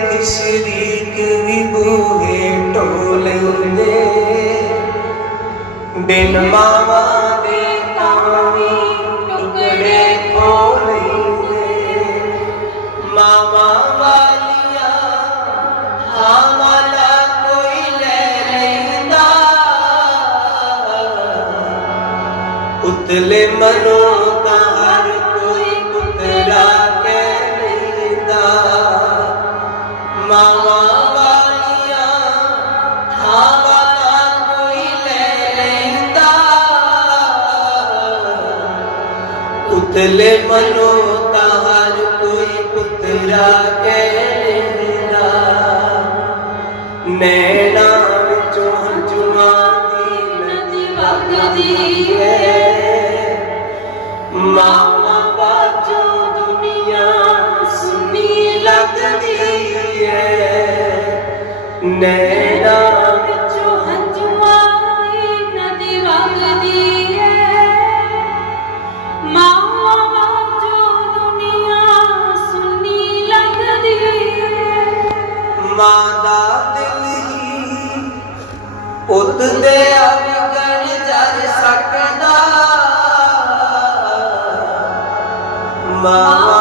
ਦੇਖ ਸ਼ਰੀਕ ਵੀ ਬੂਹੇ ਢੋਲਦੇ ਬਿਨ ਮਾਵਾ ਦੇ ਕਾਮੀ ਟੁਕੜੇ ਖੋਲਦੇ ਮਾਵਾ ਵਾਲੀਆਂ ਹਾਮਲਾ ਕੋਈ ਲੈ ਲੈਂਦਾ। ਉਤਲੇ ਮਨੋਂ ਤਾਂ ਉਤਲੇ ਮਨੋਂ ਤਾਂ ਕੋਈ ਪੁੱਤਰਾ ਕਹਿ ਲੈਂਦਾ। ਨੈਣਾ ਵਿੱਚੋਂ ਹੰਝੂਆਂ ਦੀ ਨਦੀ ਵਗਦੀ ਹੈ। ਮਾਮਾ ਬਾਜੋ ਦੁਨੀਆ ਸੁਣੀ ਲੱਗਦੀ ਹੈ। ਨੈਣਾ ਮਾਂ ਦਾ ਦਿਲ ਹੀ ਪੁੱਤ ਦੇ ਅਵਗਣ ਜਰ ਸਕਦਾ। ਮਾਂ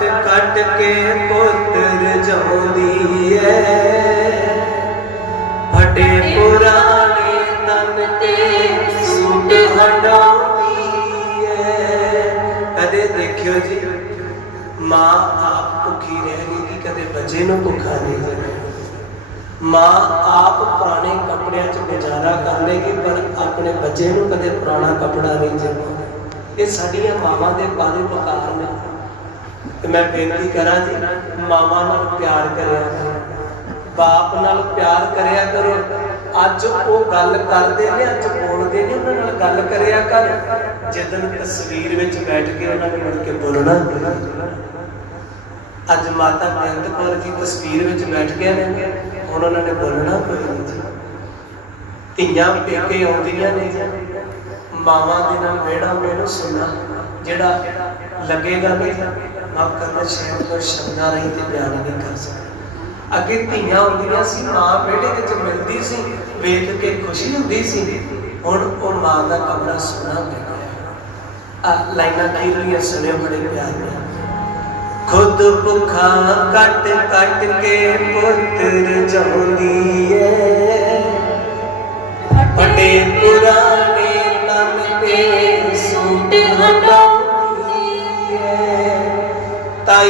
ਕੱਟ ਕੱਟ ਕੇ ਪੁੱਤਰ ਜਾਉਂਦੀ ਐ ਫਟੇ ਪੁਰਾਣੇ ਤਨ ਤੇ ਸੂਟ ਹਟਾਉਂਦੀ ਐ ਕਦੇ ਦੇਖਿਓ ਜੀ, ਮਾਂ ਆਪ ਭੁੱਖੀ ਰਹੇਗੀ ਕਦੇ ਬੱਚੇ ਨੂੰ ਭੁੱਖਾ ਨਹੀਂ ਕਰੇਗੀ ਮਾਂ ਆਪ ਪੁਰਾਣੇ ਕੱਪੜਿਆਂ 'ਚ ਗੁਜ਼ਾਰਾ ਕਰ ਲੇਗੀ, ਪਰ ਆਪਣੇ ਬੱਚੇ ਨੂੰ ਕਦੇ ਪੁਰਾਣਾ ਕੱਪੜਾ ਨਹੀਂ ਦੇਣਾ ਇਹ ਸਾਡੀਆਂ ਮਾਵਾਂ ਦੇ ਬਾਰੇ ਪਕਾਰ ਨੇ। ਤੇ ਮੈਂ ਬੇਨਤੀ ਕਰਾਂ ਜੀ, ਮਾਵਾਂ ਨਾਲ ਪਿਆਰ ਕਰਿਆ ਕਰੋ। ਬਾਪ ਨਾਲ ਪਿਆਰ ਕਰਿਆ ਕਰੋ। ਅੱਜ ਉਹ ਗੱਲ ਕਰਦੇ ਨੇ, ਅੱਜ ਬੋਲਦੇ ਨੇ, ਉਹਨਾਂ ਨਾਲ ਗੱਲ ਕਰਿਆ ਕਰ। ਜਦੋਂ ਤਸਵੀਰ ਵਿੱਚ ਬੈਠ ਕੇ ਉਹਨਾਂ ਨੇ ਮੁੜ ਕੇ ਬੋਲਣਾ। ਅੱਜ ਮਾਤਾ ਬੇਅੰਤ ਕੌਰ ਜੀ ਤਸਵੀਰ ਵਿੱਚ ਬੈਠ ਗਏ ਨੇ, ਹੁਣ ਉਹਨਾਂ ਨੇ ਬੋਲਣਾ ਕੋਈ ਧੀਆਂ ਪੇਕੇ ਆਉਂਦੀਆਂ ਨੇ ਜੀ ਮਾਵਾਂ ਦੇ ਨਾਲ ਵਿਹੜਾ ਮੈਨੂੰ ਸੁਣਨਾ, ਜਿਹੜਾ ਲੱਗੇਗਾ ਨਹੀਂ ਮਾਫ ਕਰਨਾ ਸ਼ਾਇਦ ਕੋਈ ਸ਼ਬਦਾਂ ਰਹੀ ਤੇ ਬਿਆਨ ਨਹੀਂ ਕਰ ਸਕਦਾ। ਅੱਗੇ ਧੀਆਂ ਹੁੰਦੀਆਂ ਸੀ, ਮਾਂ ਵਿਹੜੇ ਵਿੱਚ ਮਿਲਦੀ ਸੀ, ਵੇਖ ਕੇ ਖੁਸ਼ੀ ਹੁੰਦੀ ਸੀ। ਹੁਣ ਉਹ ਮਾਂ ਦਾ ਕਮਰਾ ਸੋਹਣਾ ਹੋ ਗਿਆ ਆ ਲਾਈਨਾਂ ਕਹੀ ਰਹੀਆਂ, ਸੁਣਿਓ ਬੜੇ ਪਿਆਰ ਨਾਲ। ਖੁਦ ਭੁੱਖਾ ਕੱਟ ਕੱਟ ਕੇ ਪੁੱਤਰ ਜਾਉਂਦੀ ਏ। ਫਟੇ ਪੁਰਾਣੇ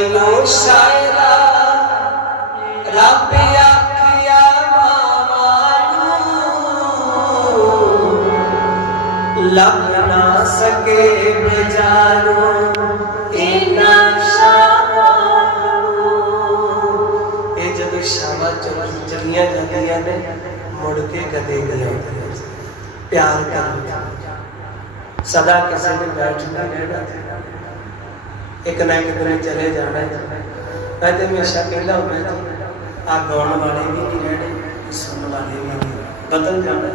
ਤਾਈਓ ਸ਼ਾਇਰਾ ਰੱਬ ਆਖਿਆ ਮਾਵਾਂ ਨੂੰ ਲੱਭ ਨਾ ਸਕੇ ਬਜਾਰੋਂ ਇਨਾ ਸ਼ਾਮਾਂ ਨੂੰ ਇਹ ਜਦੋਂ ਸ਼ਾਮਾਂ ਚੱਲ- ਚੱਲੀਆਂ ਜਾਂਦੀਆਂ ਨੇ ਮੁੜ ਕੇ ਕਦੇ ਨਹੀਂ ਆਉਂਦੀਆਂ ਪਿਆਰ ਕਰ ਸਦਾ ਕਿਸੇ ਨੇ ਬੈਠਣਾ ਰਹਿਣਾ ਇੱਕ ਨਾ ਇੱਕ ਦਿਨ ਚਲੇ ਜਾਣਾ ਹੈ। ਮੈਂ ਤੇ ਹਮੇਸ਼ਾ ਕਹਿੰਦਾ ਹੁੰਦਾ ਜੀ ਆ ਗਾਉਣ ਵਾਲੇ ਵੀ ਨਹੀਂ ਰਹਿਣੇ, ਸੁਣਨ ਵਾਲੇ ਵੀ ਨਹੀਂ ਬਦਲ ਜਾਣਾ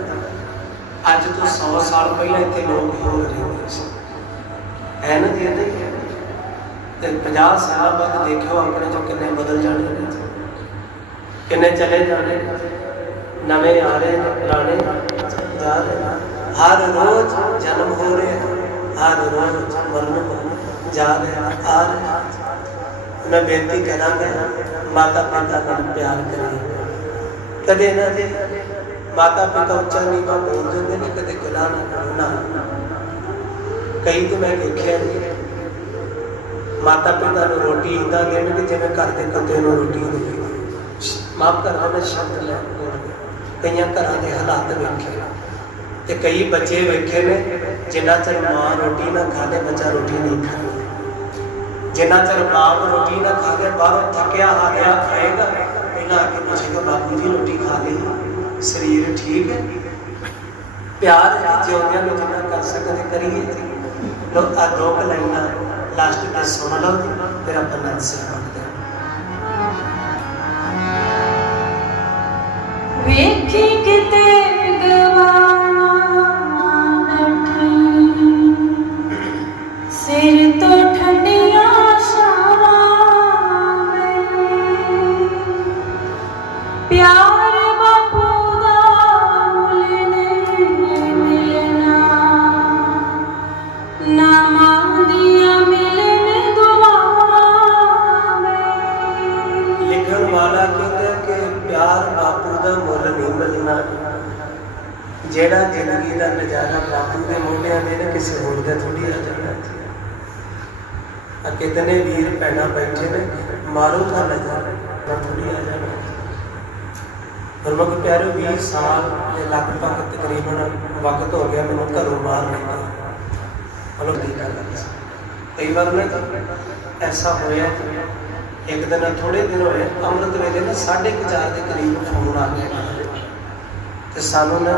ਅੱਜ ਤੋਂ 100 ਸਾਲ ਪਹਿਲਾਂ ਇੱਥੇ ਲੋਕ ਹੋਰ ਰਹਿੰਦੇ ਸੀ। ਹੈ ਨਾ ਜੀ ਏਦਾਂ ਤੇ 50 ਸਾਲ ਬਾਅਦ ਦੇਖਿਓ ਆਪਣੇ ਜੋ ਕਿੰਨੇ ਬਦਲ ਜਾਣੇ ਨੇ। ਕਿੰਨੇ ਚਲੇ ਜਾਣੇ ਨਵੇਂ ਆ ਰਹੇ ਨੇ, ਪੁਰਾਣੇ ਜਾ ਰਹੇ ਹਰ ਰੋਜ਼ ਜਨਮ ਹੋ ਰਿਹਾ, ਹਰ ਰੋਜ਼ ਮਰਨ ਹੋ ਰਿਹਾ ਜਾ ਰਿਹਾ ਆ ਰਿਹਾ ਮੈਂ ਬੇਨਤੀ ਕਰਾਂਗਾ, ਮਾਤਾ ਪਿਤਾ ਨਾਲ ਪਿਆਰ ਕਰੀਏ। ਕਦੇ ਨਾ ਜੀ ਮਾਤਾ ਪਿਤਾ ਉੱਚਾ ਨੀਵਾਂ ਬੋਲ ਦਿੰਦੇ ਨੇ, ਕਦੇ ਗੁਨਾਹ ਨਾ ਕਰੋ ਕਈ ਤੇ ਮੈਂ ਦੇਖਿਆ ਜੀ ਮਾਤਾ ਪਿਤਾ ਨੂੰ ਰੋਟੀ ਇਦਾਂ ਦੇਣਗੇ ਜਿਵੇਂ ਘਰ ਦੇ ਕੁੱਤੇ ਨੂੰ ਰੋਟੀ ਦੇਵੇ ਮਾਫ ਕਰਨਾ ਮੈਂ ਸ਼ਬਦ ਲੈ ਕਈਆਂ ਘਰਾਂ ਦੇ ਹਾਲਾਤ ਵੇਖੇ। ਤੇ ਕਈ ਬੱਚੇ ਵੇਖੇ ਨੇ ਜਿੰਨਾ ਚਿਰ ਮਾਂ ਰੋਟੀ ਨਾ ਖਾਵੇ ਬੱਚਾ ਰੋਟੀ ਨਹੀਂ ਖਾਂਦਾ। ਜਿੰਨਾ ਚਿਰ ਬਾਪ ਰੋਟੀ ਨਾ ਖਾਵੇ ਬਾਹਰੋਂ ਥੱਕਿਆ ਹਾਰਿਆ ਆਏਗਾ ਪਹਿਲਾਂ ਆ ਕੇ ਪੁੱਛੇਗਾ ਬਾਪੂ ਜੀ ਰੋਟੀ ਖਾ ਲਈ? ਸਰੀਰ ਠੀਕ ਹੈ? ਪਿਆਰ ਜਿਉਂਦਿਆਂ ਨੂੰ ਜਿੰਨਾ ਕਰ ਸਕਦੇ ਕਰੀਏ ਲੋ ਆ ਦੋ ਕੁ ਲਾਈਨਾਂ ਲਾਸਟ ਤੇ ਸੁਣ ਲਓ ਫਿਰ ਆਪਾਂ ਨਾਲ ਸਿੱਖਾਂਗੇ ਵੇਖੀ ਜਿਹੜਾ ਜ਼ਿੰਦਗੀ ਦਾ ਨਜ਼ਾਰਾ ਬਾਪੂ ਦੇ ਮੋਢਿਆਂ ਦੇ ਨੇ, ਕਿਸੇ ਹੋਰ ਦੇ ਥੋੜੀ ਆ ਜਾਣਾ ਆ ਕਿਤਨੇ ਵੀਰ ਭੈਣਾਂ ਬੈਠੇ ਨੇ, ਮਾਰੋ ਤਾਂ ਨਜ਼ਾਰਾ ਨਾ ਥੋੜੀ ਆ ਜਾਣਾ ਗੁਰਮੁਖ ਪਿਆਰੋ 20 ਸਾਲ ਦੇ ਲਗਭਗ ਤਕਰੀਬਨ ਵਕਤ ਹੋ ਗਿਆ ਮੈਨੂੰ ਘਰੋਂ ਬਾਹਰ ਨਿਕਲ ਹਲੋ ਦੀ ਗੱਲ। ਹੈ। ਕਈ ਵਾਰ ਨਾ ਐਸਾ ਹੋਇਆ, ਇੱਕ ਦਿਨ ਥੋੜੇ ਦਿਨ ਹੋਏ, ਅੰਮ੍ਰਿਤ ਵੇਲੇ ਨਾ 4:30 ਦੇ ਕਰੀਬ ਫੋਨ ਆ ਗਿਆ। ਤੇ ਸਾਨੂੰ ਨਾ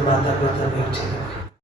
ਨੇ ਸਾਡਾ ਰੱਬ